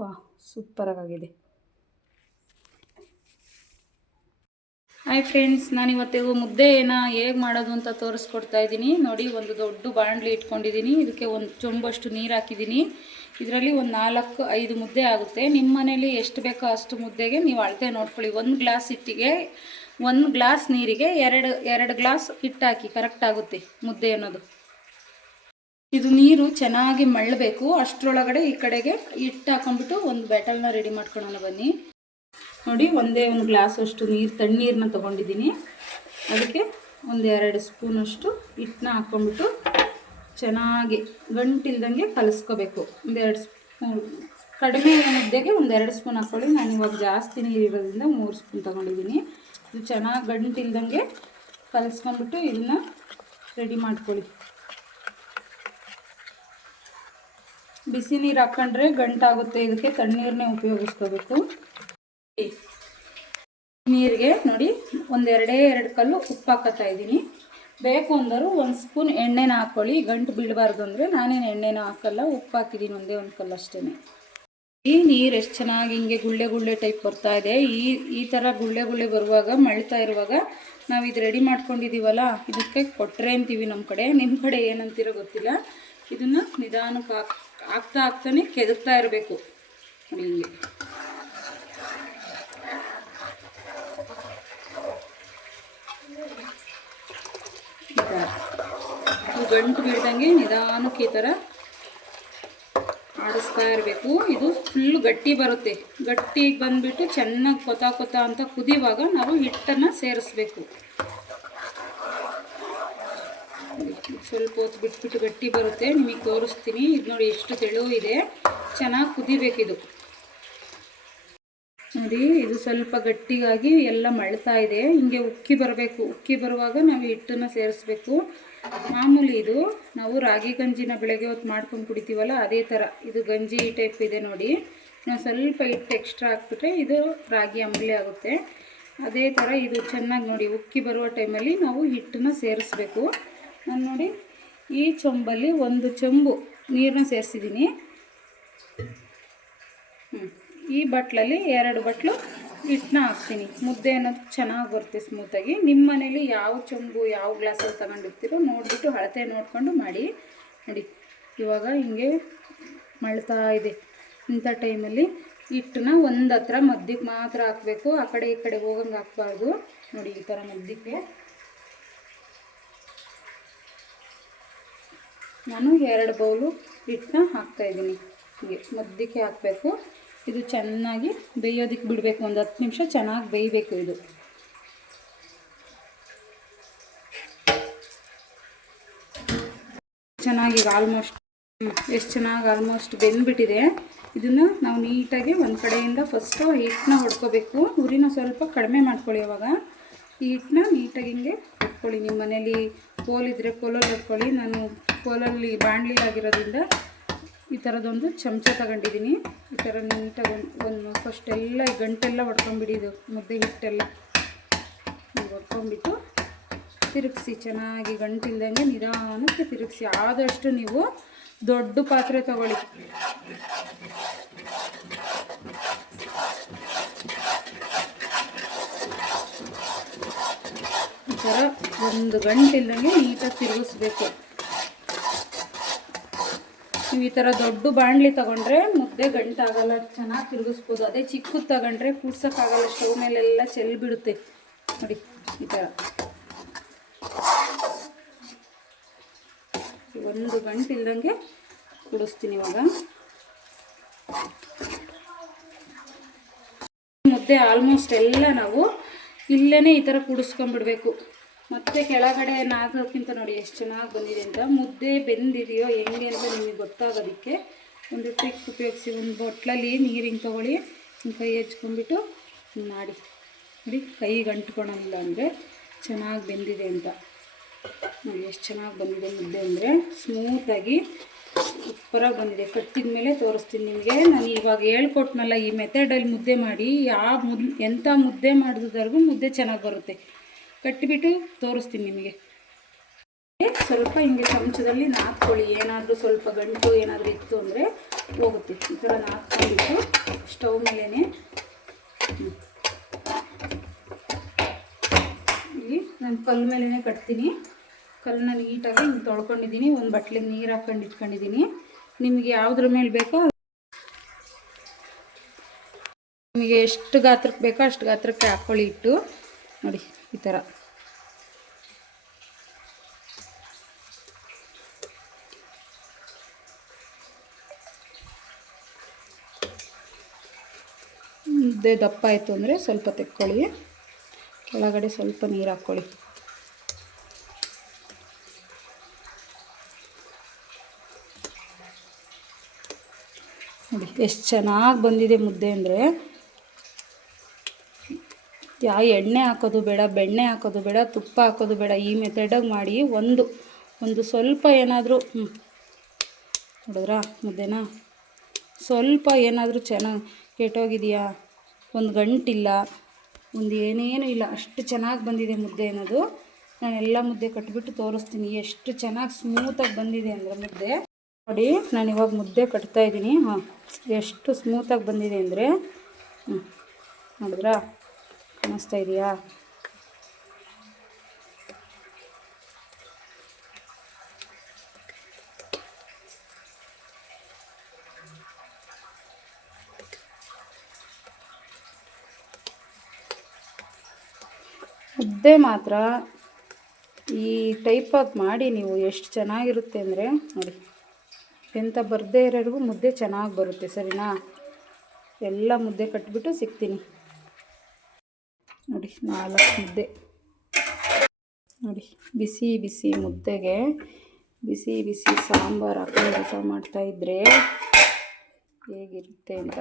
ವಾ ಸೂಪರಾಗಿದೆ hi friends ನಾನು ಇವತ್ತಿಗೂ ಮುದ್ದೆ ಮುದ್ದೆನ ಹೇಗೆ ಮಾಡೋದು ಅಂತ ತೋರಿಸ್ಕೊಡ್ತಾ ಇದ್ದೀನಿ. ನೋಡಿ, ಒಂದು ದೊಡ್ಡ ಬಾಣಲಿ ಇಟ್ಕೊಂಡಿದ್ದೀನಿ. ಇದಕ್ಕೆ ಒಂದು ಚೊಂಬಷ್ಟು ನೀರು ಹಾಕಿದ್ದೀನಿ. ಇದರಲ್ಲಿ ಒಂದು ನಾಲ್ಕು, ಐದು ಮುದ್ದೆ ಆಗುತ್ತೆ. ನಿಮ್ಮ ಮನೇಲಿ ಎಷ್ಟು ಬೇಕೋ ಅಷ್ಟು ಮುದ್ದೆಗೆ ನೀವು ಅಳತೆ ನೋಡ್ಕೊಳ್ಳಿ. ಒಂದು ಗ್ಲಾಸ್ ಹಿಟ್ಟಿಗೆ, ಒಂದು ಗ್ಲಾಸ್ ನೀರಿಗೆ ಎರಡು ಎರಡು ಗ್ಲಾಸ್ ಹಿಟ್ಟು ಹಾಕಿ ಕರೆಕ್ಟ್ ಆಗುತ್ತೆ ಮುದ್ದೆ ಅನ್ನೋದು. ಇದು ನೀರು ಚೆನ್ನಾಗಿ ಮಳ್ಳಬೇಕು. ಅಷ್ಟರೊಳಗಡೆ ಈ ಕಡೆಗೆ ಹಿಟ್ಟು ಹಾಕೊಂಡ್ಬಿಟ್ಟು ಒಂದು ಬ್ಯಾಟಲ್ನ ರೆಡಿ ಮಾಡ್ಕೊಳ್ಳೋಣ ಬನ್ನಿ. ನೋಡಿ, ಒಂದೇ ಒಂದು ಗ್ಲಾಸ್ ಅಷ್ಟು ನೀರು ತಣ್ಣೀರನ್ನ ತೊಗೊಂಡಿದ್ದೀನಿ. ಅದಕ್ಕೆ ಒಂದು ಎರಡು ಸ್ಪೂನಷ್ಟು ಹಿಟ್ಟನ್ನ ಹಾಕ್ಕೊಂಡ್ಬಿಟ್ಟು ಚೆನ್ನಾಗಿ ಗಂಟಿಲ್ದಂಗೆ ಕಲಿಸ್ಕೋಬೇಕು. ಒಂದೆರಡು ಸ್ಪೂನ್ ಕಡಿಮೆ ಮುದ್ದೆಗೆ ಒಂದೆರಡು ಸ್ಪೂನ್ ಹಾಕ್ಕೊಳ್ಳಿ ನಾನು ಇವಾಗ ಜಾಸ್ತಿ ನೀರು ಇರೋದ್ರಿಂದ ಮೂರು ಸ್ಪೂನ್ ತೊಗೊಂಡಿದ್ದೀನಿ. ಇದು ಚೆನ್ನಾಗಿ ಗಂಟಿಲ್ದಂಗೆ ಕಲಿಸ್ಕೊಂಡ್ಬಿಟ್ಟು ಇದನ್ನ ರೆಡಿ ಮಾಡ್ಕೊಳ್ಳಿ. ಬಿಸಿ ನೀರು ಹಾಕೊಂಡ್ರೆ ಗಂಟಾಗುತ್ತೆ. ಇದಕ್ಕೆ ತಣ್ಣೀರನ್ನೇ ಉಪಯೋಗಿಸ್ಕೋಬೇಕು. ನೀರಿಗೆ ನೋಡಿ, ಒಂದೆರಡೇ ಎರಡು ಕಲ್ಲು ಉಪ್ಪು ಹಾಕತ್ತಾ ಇದ್ದೀನಿ. ಬೇಕು ಅಂದರು ಒಂದು ಸ್ಪೂನ್ ಎಣ್ಣೆನ ಹಾಕ್ಕೊಳ್ಳಿ ಗಂಟು ಬೀಳಬಾರ್ದು ಅಂದರೆ ನಾನೇನು ಎಣ್ಣೆನ ಹಾಕಲ್ಲ, ಉಪ್ಪು ಹಾಕಿದ್ದೀನಿ ಒಂದೇ ಒಂದು ಕಲ್ಲು ಅಷ್ಟೇ ಈ ನೀರು ಎಷ್ಟು ಚೆನ್ನಾಗಿ ಹಿಂಗೆ ಗುಳ್ಳೆ ಗುಳ್ಳೆ ಟೈಪ್ ಬರ್ತಾ ಇದೆ. ಈ ಈ ಥರ ಗುಳ್ಳೆ ಗುಳ್ಳೆ ಬರುವಾಗ, ಮಳ್ತಾ ಇರುವಾಗ ನಾವು ಇದು ರೆಡಿ ಮಾಡ್ಕೊಂಡಿದ್ದೀವಲ್ಲ ಇದಕ್ಕೆ ಕೊಟ್ಟರೆ ಅಂತೀವಿ ನಮ್ಮ ಕಡೆ. ನಿಮ್ಮ ಕಡೆ ಏನಂತೀರೋ ಗೊತ್ತಿಲ್ಲ. ಇದನ್ನು ನಿಧಾನಕ್ಕೆ ಹಾಕ್ ಹಾಕ್ತಾ ಆಗ್ತಾನೆ ಕೆದಕ್ತಾ ಇರಬೇಕು ಹಿಂಗೆ ಗಂಟು ಬೀಳ್ದಂಗೆ ನಿಧಾನಕ್ಕೆ ಈ ಥರ ಆಡಿಸ್ತಾ ಇರಬೇಕು. ಇದು ಫುಲ್ ಗಟ್ಟಿ ಬರುತ್ತೆ. ಗಟ್ಟಿಗೆ ಬಂದುಬಿಟ್ಟು ಚೆನ್ನಾಗಿ ಕೊತ ಕೊತ ಅಂತ ಕುದಿಯುವಾಗ ನಾವು ಹಿಟ್ಟನ್ನು ಸೇರಿಸ್ಬೇಕು. ಸ್ವಲ್ಪ ಹೊತ್ತು ಬಿಟ್ಬಿಟ್ಟು ಗಟ್ಟಿ ಬರುತ್ತೆ, ನಿಮಗೆ ತೋರಿಸ್ತೀನಿ. ಇದು ನೋಡಿ ಎಷ್ಟು ತೆಳು ಇದೆ. ಚೆನ್ನಾಗಿ ಕುದಿಬೇಕಿದು. ನೋಡಿ, ಇದು ಸ್ವಲ್ಪ ಗಟ್ಟಿಗಾಗಿ ಎಲ್ಲ ಮಳ್ತಾ ಇದೆ. ಹಿಂಗೆ ಉಕ್ಕಿ ಬರಬೇಕು. ಉಕ್ಕಿ ಬರುವಾಗ ನಾವು ಹಿಟ್ಟನ್ನು ಸೇರಿಸ್ಬೇಕು. ಮಾಮೂಲಿ ಇದು. ನಾವು ರಾಗಿ ಗಂಜಿನ ಬೆಳಗ್ಗೆ ಹೊತ್ತು ಮಾಡ್ಕೊಂಡು ಕುಡಿತೀವಲ್ಲ, ಅದೇ ಥರ. ಇದು ಗಂಜಿ ಟೈಪ್ ಇದೆ ನೋಡಿ. ನಾವು ಸ್ವಲ್ಪ ಹಿಟ್ಟು ಎಕ್ಸ್ಟ್ರಾ ಹಾಕ್ಬಿಟ್ರೆ ಇದು ರಾಗಿ ಅಂಬಲಿ ಆಗುತ್ತೆ. ಅದೇ ಥರ ಇದು ಚೆನ್ನಾಗಿ ನೋಡಿ. ಉಕ್ಕಿ ಬರುವ ಟೈಮಲ್ಲಿ ನಾವು ಹಿಟ್ಟನ್ನು ಸೇರಿಸ್ಬೇಕು. ನಾನು ನೋಡಿ, ಈ ಚೊಂಬಲ್ಲಿ ಒಂದು ಚೊಂಬು ನೀರನ್ನ ಸೇರಿಸಿದ್ದೀನಿ ಈ ಬಟ್ಲಲ್ಲಿ ಎರಡು ಬಟ್ಲು ಹಿಟ್ಟನ್ನ ಹಾಕ್ತೀನಿ. ಮುದ್ದೆ ಅನ್ನೋದು ಚೆನ್ನಾಗಿ ಬರುತ್ತೆ ಸ್ಮೂತಾಗಿ ನಿಮ್ಮ ಮನೇಲಿ ಯಾವ ಚೊಂಬು, ಯಾವ ಗ್ಲಾಸಲ್ಲಿ ತಗೊಂಡಿರ್ತೀರೋ ನೋಡಿಬಿಟ್ಟು ಅಳತೆ ನೋಡಿಕೊಂಡು ಮಾಡಿ. ನೋಡಿ, ಇವಾಗ ಹಿಂಗೆ ಮಳ್ತಾ ಇದೆ. ಇಂಥ ಟೈಮಲ್ಲಿ ಹಿಟ್ಟನ್ನ ಒಂದು ಹತ್ರ ಮದ್ದಿಗೆ ಮಾತ್ರ ಹಾಕಬೇಕು. ಆ ಕಡೆ ಈ ಕಡೆ ಹೋಗಂಗೆ ಹಾಕ್ಬಾರ್ದು. ನೋಡಿ, ಈ ಥರ ಮಧ್ಯಕ್ಕೆ ನಾನು ಎರಡು ಬೌಲು ಹಿಟ್ಟನ್ನ ಹಾಕ್ತಾಯಿದ್ದೀನಿ ಹೀಗೆ ಮಧ್ಯಕ್ಕೆ ಹಾಕಬೇಕು. ಇದು ಚೆನ್ನಾಗಿ ಬೇಯೋದಕ್ಕೆ ಬಿಡಬೇಕು. ಒಂದು ಹತ್ತು ನಿಮಿಷ ಚೆನ್ನಾಗಿ ಬೇಯಬೇಕು ಇದು. ಚೆನ್ನಾಗಿ ಆಲ್ಮೋಸ್ಟ್ ಎಷ್ಟು ಚೆನ್ನಾಗಿ ಆಲ್ಮೋಸ್ಟ್ ಬೆಂದ್ಬಿಟ್ಟಿದೆ. ಇದನ್ನು ನಾವು ನೀಟಾಗಿ ಒಂದು ಕಡೆಯಿಂದ ಫಸ್ಟು ಹಿಟ್ಟನ್ನ ಹೊಡ್ಕೋಬೇಕು. ಉರಿನ ಸ್ವಲ್ಪ ಕಡಿಮೆ ಮಾಡ್ಕೊಳ್ಳಿ ಅವಾಗ. ಈ ಹಿಟ್ಟನ್ನ ನೀಟಾಗಿ ಹಿಂಗೆ ಹೊಡ್ಕೊಳ್ಳಿ ನಿಮ್ಮ ಮನೇಲಿ ಕೋಲಿದ್ರೆ ಕೋಲಲ್ಲಿ ಹಾಕ್ಕೊಳ್ಳಿ ನಾನು ಕೋಲಲ್ಲಿ ಬಾಣಲಿ ಆಗಿರೋದ್ರಿಂದ ಈ ಥರದೊಂದು ಚಮಚ ತಗೊಂಡಿದ್ದೀನಿ. ಈ ಥರ ನೀಟಾಗಿ ಒಂದು ಒಂದು ಫಸ್ಟ್ ಎಲ್ಲ ಗಂಟೆಲ್ಲ ಹೊಡ್ಕೊಂಬಿಡಿ ಇದು ಮುದ್ದೆ ಹಿಟ್ಟೆಲ್ಲ. ಹೊಡ್ಕೊಂಬಿಟ್ಟು ತಿರುಗಿಸಿ, ಚೆನ್ನಾಗಿ ಗಂಟಿಲ್ದಂಗೆ ನಿಧಾನಕ್ಕೆ ತಿರುಗಿಸಿ. ಆದಷ್ಟು ನೀವು ದೊಡ್ಡ ಪಾತ್ರೆ ತಗೊಳ್ಳಿ. ಥರ ಒಂದು ಗಂಟಿಲ್ದಂಗೆ ನೀಟಾಗಿ ತಿರುಗಿಸ್ಬೇಕು. ನೀವು ಈ ಥರ ದೊಡ್ಡ ಬಾಣಲಿ ತಗೊಂಡ್ರೆ ಮುದ್ದೆ ಗಂಟಾಗಲ್ಲ, ಚೆನ್ನಾಗಿ ತಿರುಗಿಸ್ಬೋದು. ಅದೇ ಚಿಕ್ಕದು ತಗೊಂಡ್ರೆ ಕೂಡ್ಸೋಕ್ಕಾಗಲ್ಲ, ಸ್ಟವ್ ಮೇಲೆಲ್ಲ ಚೆಲ್ಲಿ ಬಿಡುತ್ತೆ. ನೋಡಿ, ಈ ಥರ. ಒಂದು ಗಂಟೆ ಇಲ್ದಂಗೆ ಕುಡಿಸ್ತೀನಿ ಇವಾಗ. ಮುದ್ದೆ ಆಲ್ಮೋಸ್ಟ್ ಎಲ್ಲ ನಾವು ಇಲ್ಲೇ ಈ ಥರ ಕುಡಿಸ್ಕೊಂಡ್ಬಿಡ್ಬೇಕು. ಮತ್ತೆ ಕೆಳಗಡೆ ನಾದೋಕ್ಕಿಂತ ನೋಡಿ ಎಷ್ಟು ಚೆನ್ನಾಗಿ ಬಂದಿದೆ ಅಂತ. ಮುದ್ದೆ ಬೆಂದಿದೆಯೋ ಹೆಂಗೆ ಅಂತ ನಿಮಗೆ ಗೊತ್ತಾಗೋದಕ್ಕೆ ಒಂದು ಟ್ರಿಕ್ ಉಪಯೋಗಿಸಿ, ಒಂದು ಬೊಟ್ಲಲ್ಲಿ ನೀರು ಹಿಂಗೆ ತೊಗೊಳ್ಳಿ ಕೈ ಹಚ್ಕೊಂಡ್ಬಿಟ್ಟು ಮಾಡಿ. ನೋಡಿ, ಕೈಗೆ ಅಂಟ್ಕೊಳಲ್ಲ ಅಂದರೆ ಚೆನ್ನಾಗಿ ಬೆಂದಿದೆ ಅಂತ. ನೋಡಿ, ಎಷ್ಟು ಚೆನ್ನಾಗಿ ಬಂದಿದೆ ಮುದ್ದೆ ಅಂದರೆ. ಸ್ಮೂತಾಗಿ ಸೂಪರಾಗಿ ಬಂದಿದೆ. ಕಟ್ಟಿದ ಮೇಲೆ ತೋರಿಸ್ತೀನಿ ನಿಮಗೆ. ನಾನು ಇವಾಗ ಹೇಳ್ಕೊಟ್ನಲ್ಲ ಈ ಮೆಥಡಲ್ಲಿ ಮುದ್ದೆ ಮಾಡಿ. ಯಾವ ಮುದ್ ಎಂಥ ಮುದ್ದೆ ಮಾಡಿದ್ರಿಗೂ ಮುದ್ದೆ ಚೆನ್ನಾಗಿ ಬರುತ್ತೆ. ಕಟ್ಟಿಬಿಟ್ಟು ತೋರಿಸ್ತೀನಿ ನಿಮಗೆ. ಸ್ವಲ್ಪ ಹಿಂಗೆ ಚಮಚದಲ್ಲಿ ನಾದ್ಕೊಳ್ಳಿ. ಏನಾದರೂ ಸ್ವಲ್ಪ ಗಂಟು ಏನಾದರೂ ಇತ್ತು ಅಂದರೆ ಹೋಗುತ್ತೆ. ಈ ಥರ ನಾದ್ಕೊಂಡ್ಬಿಟ್ಟು ಸ್ಟವ್ ಮೇಲೇ ಇಲ್ಲಿ ನಾನು ಕಲ್ಲು ಮೇಲೇ ಕಟ್ತೀನಿ. ಕಲ್ಲನ್ನ ನೀಟಾಗಿ ಹಿಂಗೆ ತೊಳ್ಕೊಂಡಿದ್ದೀನಿ. ಒಂದು ಬಟ್ಲಿಗೆ ನೀರು ಹಾಕ್ಕೊಂಡು ಇಟ್ಕೊಂಡಿದ್ದೀನಿ. ನಿಮಗೆ ಯಾವುದ್ರ ಮೇಲೆ ಬೇಕೋ ನಿಮಗೆ ಎಷ್ಟು ಗಾತ್ರಕ್ಕೆ ಬೇಕೋ ಅಷ್ಟು ಗಾತ್ರಕ್ಕೆ ಹಾಕ್ಕೊಳ್ಳಿ ಇಟ್ಟು. ನೋಡಿ, ಈ ಥರ. ಮುದ್ದೆ ದಪ್ಪ ಆಯಿತು ಅಂದರೆ ಸ್ವಲ್ಪ ತೆಕ್ಕೊಳ್ಳಿ. ಕೆಳಗಡೆ ಸ್ವಲ್ಪ ನೀರು ಹಾಕ್ಕೊಳ್ಳಿ. ನೋಡಿ, ಎಷ್ಟು ಚೆನ್ನಾಗಿ ಬಂದಿದೆ ಮುದ್ದೆ ಅಂದರೆ. ಯಾವ ಎಣ್ಣೆ ಹಾಕೋದು ಬೇಡ, ಬೆಣ್ಣೆ ಹಾಕೋದು ಬೇಡ, ತುಪ್ಪ ಹಾಕೋದು ಬೇಡ, ಈ ಮೆಥಡಾಗಿ ಮಾಡಿ ಒಂದು ಒಂದು ಸ್ವಲ್ಪ ಏನಾದರೂ ಹ್ಞೂ ನೋಡಿದ್ರಾ ಮುದ್ದೆನಾ? ಸ್ವಲ್ಪ ಏನಾದರೂ ಚೆನ್ನಾಗಿ ಕೆಟ್ಟೋಗಿದೆಯಾ? ಒಂದು ಗಂಟಿಲ್ಲ, ಒಂದು ಏನೇನು ಇಲ್ಲ, ಅಷ್ಟು ಚೆನ್ನಾಗಿ ಬಂದಿದೆ ಮುದ್ದೆ ಅನ್ನೋದು. ನಾನು ಎಲ್ಲ ಮುದ್ದೆ ಕಟ್ಬಿಟ್ಟು ತೋರಿಸ್ತೀನಿ, ಎಷ್ಟು ಚೆನ್ನಾಗಿ ಸ್ಮೂತಾಗಿ ಬಂದಿದೆ ಅಂದರೆ ಮುದ್ದೆ. ನೋಡಿ, ನಾನು ಇವಾಗ ಮುದ್ದೆ ಕಟ್ತಾ ಇದ್ದೀನಿ. ಹಾಂ, ಎಷ್ಟು ಸ್ಮೂತಾಗಿ ಬಂದಿದೆ ಅಂದರೆ ಹ್ಞೂ ನೋಡಿದ್ರಾ? ಕಾಣಿಸ್ತಾ ಇದೆಯಾ ಮುದ್ದೆ ಮಾತ್ರ ಈ ಟೈಪಾಗಿ ಮಾಡಿ ನೀವು ಎಷ್ಟು ಚೆನ್ನಾಗಿರುತ್ತೆ ಅಂದರೆ ನೋಡಿ ಎಂಥ ಬರದೇ ಇರೋರಿಗೂ ಮುದ್ದೆ ಚೆನ್ನಾಗಿ ಬರುತ್ತೆ, ಸರಿನಾ? ಎಲ್ಲ ಮುದ್ದೆ ಕಟ್ಬಿಟ್ಟು ಸಿಗ್ತೀನಿ. ನೋಡಿ, ನಾಲ್ಕು ಮುದ್ದೆ. ನೋಡಿ, ಬಿಸಿ ಬಿಸಿ ಮುದ್ದೆಗೆ ಬಿಸಿ ಬಿಸಿ ಸಾಂಬಾರು ಹಾಕೊಂಡು ಊಟ ಮಾಡ್ತಾಯಿದ್ರೆ ಹೇಗಿರುತ್ತೆ ಅಂತ.